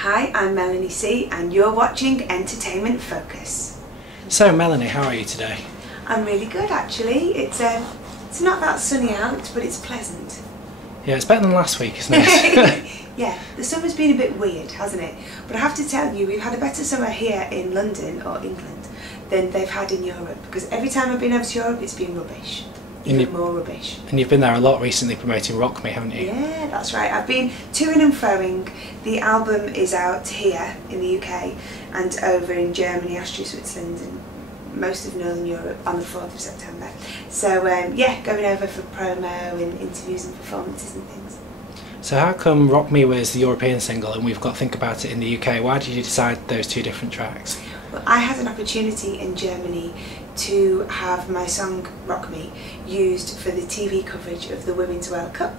Hi, I'm Melanie C and you're watching Entertainment Focus. So Melanie, how are you today? I'm really good actually. It's not that sunny out, but it's pleasant. Yeah, it's better than last week, isn't it? Yeah, the summer's been a bit weird, hasn't it? But I have to tell you, we've had a better summer here in London or England than they've had in Europe, because every time I've been over to Europe it's been rubbish. Even more rubbish. And you've been there a lot recently promoting Rock Me, haven't you? Yeah, that's right. I've been toing and froing. The album is out here in the UK and over in Germany, Austria, Switzerland and most of Northern Europe on the 4th of September. So yeah, going over for promo and interviews and performances and things. So how come Rock Me was the European single and we've got Think About It in the UK? Why did you decide those two different tracks? Well, I had an opportunity in Germany to have my song Rock Me used for the TV coverage of the Women's World Cup,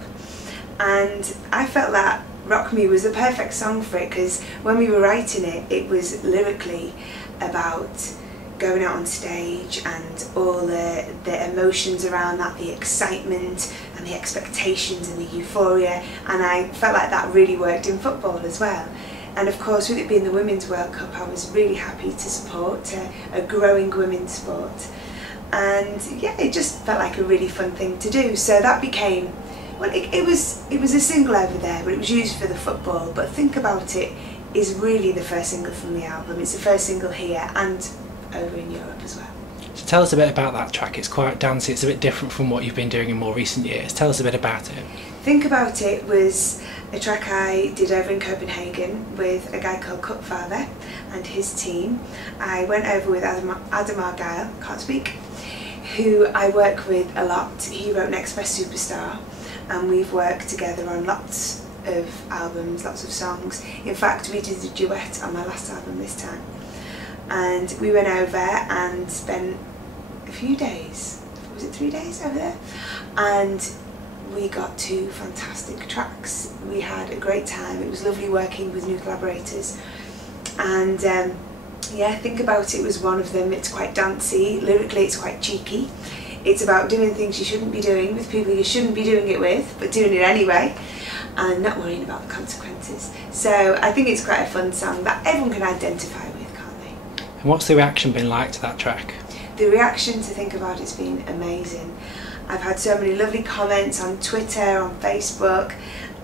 and I felt that Rock Me was the perfect song for it, because when we were writing it, it was lyrically about going out on stage and all the emotions around that, the excitement and the expectations and the euphoria, and I felt like that really worked in football as well. And of course, with it being the Women's World Cup, I was really happy to support a growing women's sport. And yeah, it just felt like a really fun thing to do. So that became, well, it was a single over there, but it was used for the football. But Think About It is really the first single from the album. It's the first single here and over in Europe as well. So tell us a bit about that track. It's quite dancey, it's a bit different from what you've been doing in more recent years. Tell us a bit about it. Think About It was a track I did over in Copenhagen with a guy called Cutfather and his team. I went over with Adam Argyle, can't speak, who I work with a lot. He wrote Next Best Superstar, and we've worked together on lots of albums, lots of songs. In fact, we did a duet on my last album this time. And we went over and spent a few days, was it 3 days over there? And we got 2 fantastic tracks. We had a great time. It was lovely working with new collaborators. And yeah, Think About It was one of them. It's quite dancey. Lyrically, it's quite cheeky. It's about doing things you shouldn't be doing with people you shouldn't be doing it with, but doing it anyway, and not worrying about the consequences. So I think it's quite a fun song that everyone can identify with, can't they? And what's the reaction been like to that track? The reaction to Think About It's been amazing. I've had so many lovely comments on Twitter, on Facebook,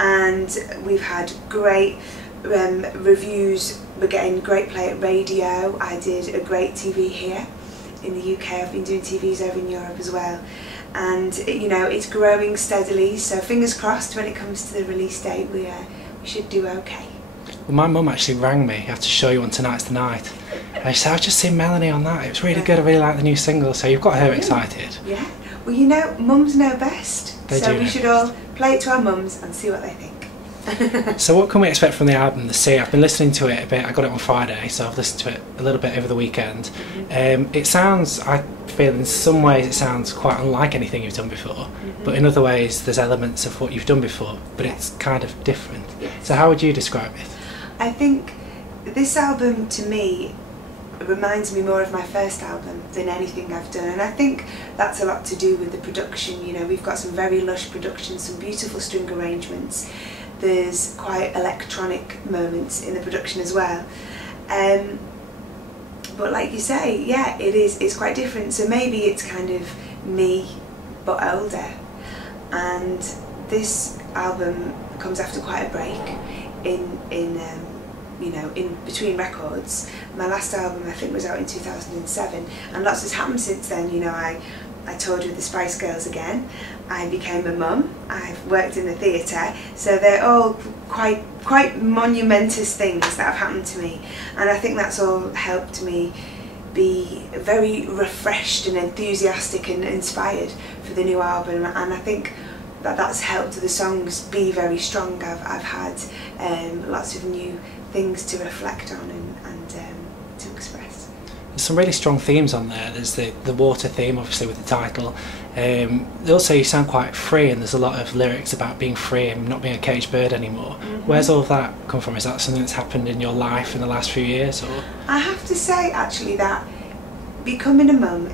and we've had great reviews. We're getting great play at radio. I did a great TV here in the UK. I've been doing TVs over in Europe as well. And you know, it's growing steadily, so fingers crossed when it comes to the release date we should do okay. Well, my mum actually rang me, I have to show you on Tonight's the Night. And she said, I've just seen Melanie on that, it was really good, I really like the new single, so you've got her excited. Yeah, well, you know, mums know best, so we should all play it to our mums and see what they think. So what can we expect from the album, The Sea? I've been listening to it a bit, I got it on Friday, so I've listened to it a little bit over the weekend. It sounds, I feel in some ways it sounds quite unlike anything you've done before, but in other ways there's elements of what you've done before, but it's kind of different. So how would you describe it? I think this album to me reminds me more of my first album than anything I've done, and I think that's a lot to do with the production. You know, we've got some very lush production, some beautiful string arrangements. There's quite electronic moments in the production as well. But like you say, yeah, it's quite different. So maybe it's kind of me, but older. And this album comes after quite a break you know, in between records. My last album I think was out in 2007, and lots has happened since then. You know, I toured with the Spice Girls again, I became a mum, I've worked in the theatre, so they're all quite monumentous things that have happened to me, and I think that's all helped me be very refreshed and enthusiastic and inspired for the new album, and I think that's helped the songs be very strong. I've had lots of new things to reflect on and to express. There's some really strong themes on there. There's the water theme, obviously, with the title. Also, you sound quite free, and there's a lot of lyrics about being free and not being a caged bird anymore. Where's all of that come from? Is that something that's happened in your life in the last few years? Or? I have to say, actually, that becoming a mum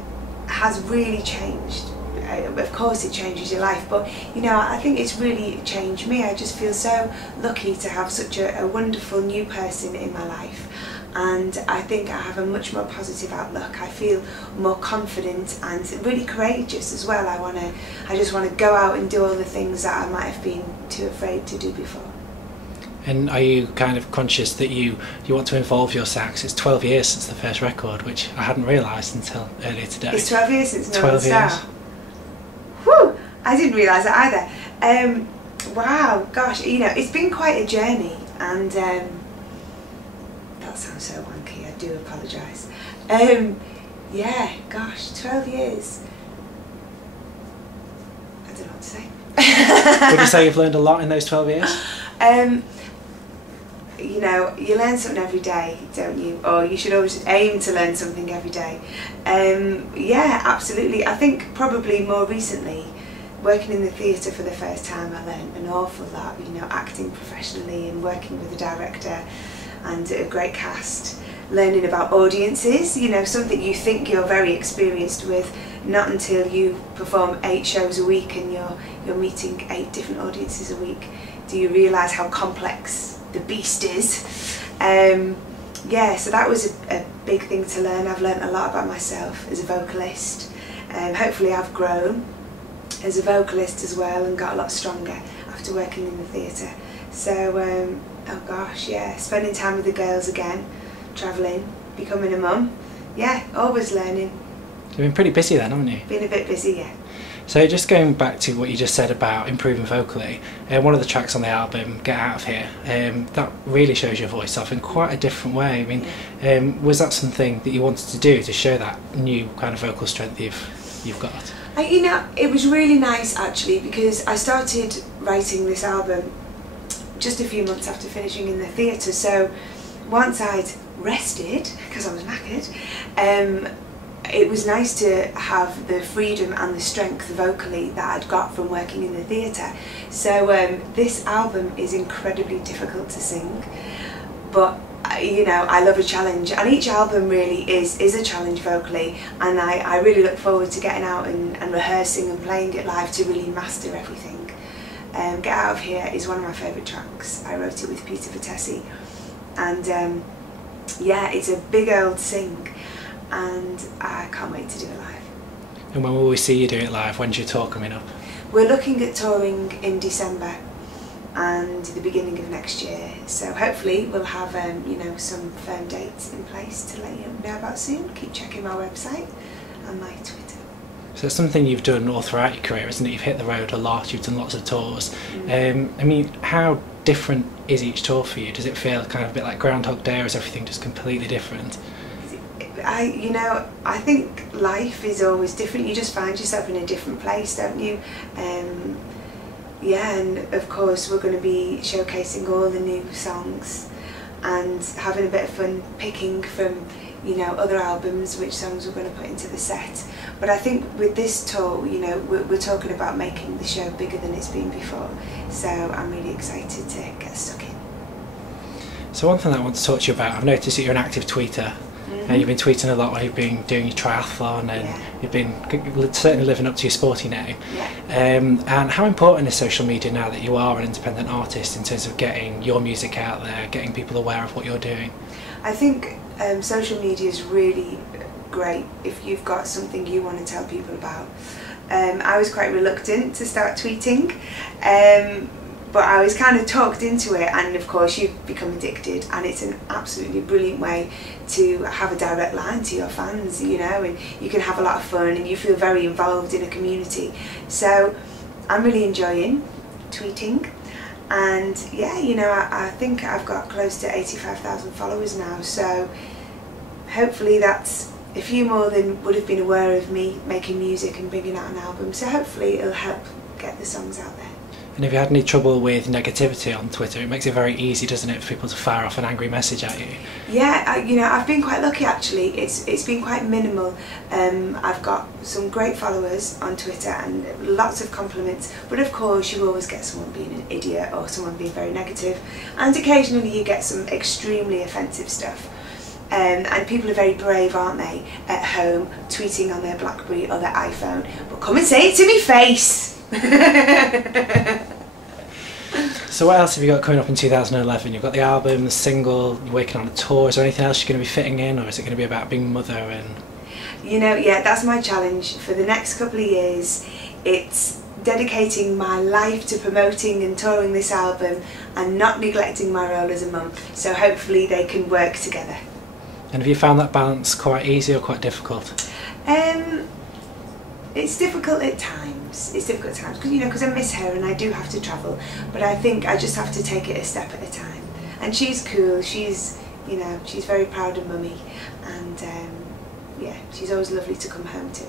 has really changed of course it changes your life, but you know, I think it's really changed me. I just feel so lucky to have such a wonderful new person in my life, and I think I have a much more positive outlook. I feel more confident and really courageous as well. I just want to go out and do all the things that I might have been too afraid to do before. And are you kind of conscious that you want to involve your sax? It's 12 years since the first record, which I hadn't realised until earlier today. It's 12 years since No 12 years. Whew! I didn't realise that either. Wow, gosh, you know, it's been quite a journey, and that sounds so wanky, I do apologise. Yeah, gosh, 12 years. I don't know what to say. Would you say you've learned a lot in those 12 years? You know, you learn something every day, don't you? Or you should always aim to learn something every day. Yeah, absolutely. I think probably more recently, working in the theatre for the first time, I learned an awful lot, you know, acting professionally and working with a director and a great cast, learning about audiences, you know, something you think you're very experienced with, not until you perform 8 shows a week and you're meeting 8 different audiences a week do you realise how complex the beast is. Yeah, so that was a big thing to learn. I've learned a lot about myself as a vocalist. Hopefully I've grown as a vocalist as well and got a lot stronger after working in the theatre. So, oh gosh, yeah, spending time with the girls again, travelling, becoming a mum. Yeah, always learning. You've been pretty busy then, haven't you? Been a bit busy, yeah. So just going back to what you just said about improving vocally, one of the tracks on the album, Get Out of Here, that really shows your voice off in quite a different way. I mean, was that something that you wanted to do to show that new kind of vocal strength you've got? You know, it was really nice actually, because I started writing this album just a few months after finishing in the theatre, so once I'd rested, because I was knackered, it was nice to have the freedom and the strength vocally that I'd got from working in the theatre. So this album is incredibly difficult to sing, but you know, I love a challenge, and each album really is a challenge vocally, and I really look forward to getting out and rehearsing and playing it live to really master everything. Get Out of Here is one of my favourite tracks. I wrote it with Peter Vitesi, and yeah, it's a big old sing, and I can't wait to do it live. And when will we see you do it live? When's your tour coming up? We're looking at touring in December and the beginning of next year, so hopefully we'll have you know, some firm dates in place to let you know about soon. Keep checking my website and my Twitter. So it's something you've done all throughout your career, isn't it? You've hit the road a lot, you've done lots of tours. I mean, how different is each tour for you? Does it feel kind of a bit like Groundhog Day, or is everything just completely different? You know, I think life is always different. You just find yourself in a different place, don't you? Yeah, and of course we're going to be showcasing all the new songs and having a bit of fun picking from, you know, other albums which songs we're going to put into the set. But I think with this tour, you know, we're talking about making the show bigger than it's been before, so I'm really excited to get stuck in. So one thing that I want to talk to you about, I've noticed that you're an active tweeter. You've been tweeting a lot while you've been doing your triathlon, and you've been certainly living up to your sporty name. And how important is social media now that you are an independent artist in terms of getting your music out there, getting people aware of what you're doing? I think social media is really great if you've got something you want to tell people about. I was quite reluctant to start tweeting, but I was kind of talked into it, and of course you become addicted, and it's an absolutely brilliant way to have a direct line to your fans, you know, and you can have a lot of fun and you feel very involved in a community. So I'm really enjoying tweeting, and yeah, you know, I think I've got close to 85,000 followers now, so hopefully that's a few more than would have been aware of me making music and bringing out an album, so hopefully it'll help get the songs out there. And have you had any trouble with negativity on Twitter? It makes it very easy, doesn't it, for people to fire off an angry message at you? Yeah, you know, I've been quite lucky actually. It's been quite minimal. I've got some great followers on Twitter and lots of compliments, but of course you always get someone being an idiot or someone being very negative, and occasionally you get some extremely offensive stuff. and people are very brave, aren't they, at home, tweeting on their BlackBerry or their iPhone, but come and say it to me face! So what else have you got coming up in 2011? You've got the album, the single, you're working on a tour. Is there anything else you're going to be fitting in, or is it going to be about being mother? And you know, yeah, that's my challenge for the next couple of years. It's dedicating my life to promoting and touring this album and not neglecting my role as a mum. So hopefully they can work together. And have you found that balance quite easy or quite difficult? It's difficult at times. It's difficult at times because, you know, because I miss her and I do have to travel. But I think I just have to take it a step at a time. And she's cool. She's, you know, she's very proud of mummy, and yeah, she's always lovely to come home to.